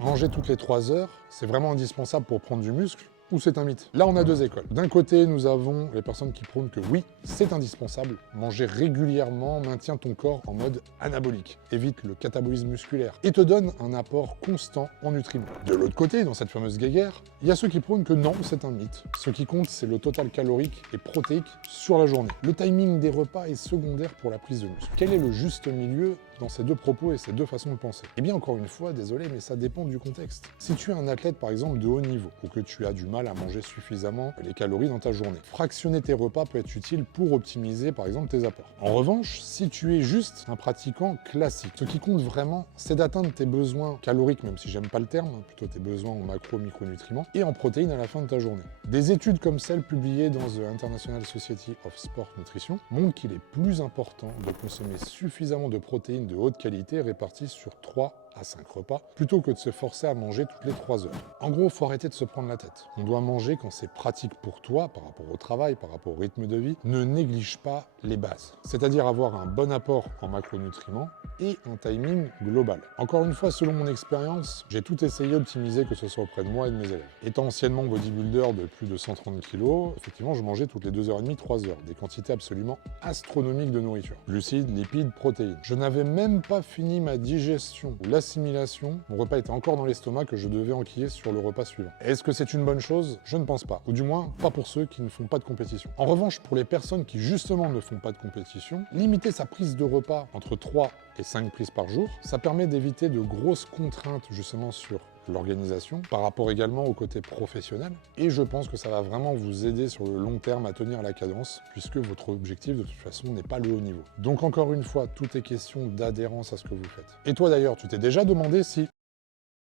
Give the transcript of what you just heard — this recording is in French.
Manger toutes les 3 heures, c'est vraiment indispensable pour prendre du muscle ou c'est un mythe? Là, on a deux écoles. D'un côté, nous avons les personnes qui prônent que oui, c'est indispensable. Manger régulièrement maintient ton corps en mode anabolique, évite le catabolisme musculaire et te donne un apport constant en nutriments. De l'autre côté, dans cette fameuse guéguerre, il y a ceux qui prônent que non, c'est un mythe. Ce qui compte, c'est le total calorique et protéique sur la journée. Le timing des repas est secondaire pour la prise de muscle. Quel est le juste milieu dans ces deux propos et ces deux façons de penser? Eh bien, encore une fois, désolé, mais ça dépend du contexte. Si tu es un athlète, par exemple, de haut niveau, ou que tu as du mal à manger suffisamment les calories dans ta journée, fractionner tes repas peut être utile pour optimiser, par exemple, tes apports. En revanche, si tu es juste un pratiquant classique, ce qui compte vraiment, c'est d'atteindre tes besoins caloriques, même si j'aime pas le terme, plutôt tes besoins en macro, micronutriments, et en protéines à la fin de ta journée. Des études comme celle publiée dans The International Society of Sport Nutrition montrent qu'il est plus important de consommer suffisamment de protéines de haute qualité réparties sur 3 à 5 repas, plutôt que de se forcer à manger toutes les 3 heures. En gros, il faut arrêter de se prendre la tête. On doit manger quand c'est pratique pour toi, par rapport au travail, par rapport au rythme de vie. Ne néglige pas les bases, c'est-à-dire avoir un bon apport en macronutriments et un timing global. Encore une fois, selon mon expérience, j'ai tout essayé d'optimiser, que ce soit auprès de moi et de mes élèves. Étant anciennement bodybuilder de plus de 130 kg, effectivement, je mangeais toutes les 2h30, 3 heures, des quantités absolument astronomiques de nourriture. Glucides, lipides, protéines. Je n'avais même pas fini ma digestion ou l'assimilation, mon repas était encore dans l'estomac que je devais enquiller sur le repas suivant. Est-ce que c'est une bonne chose? Je ne pense pas. Ou du moins, pas pour ceux qui ne font pas de compétition. En revanche, pour les personnes qui justement ne font pas de compétition, limiter sa prise de repas entre 3 et 5 prises par jour, ça permet d'éviter de grosses contraintes justement sur l'organisation, par rapport également au côté professionnel. Et je pense que ça va vraiment vous aider sur le long terme à tenir la cadence, puisque votre objectif de toute façon n'est pas le haut niveau. Donc encore une fois, tout est question d'adhérence à ce que vous faites. Et toi d'ailleurs, tu t'es déjà demandé si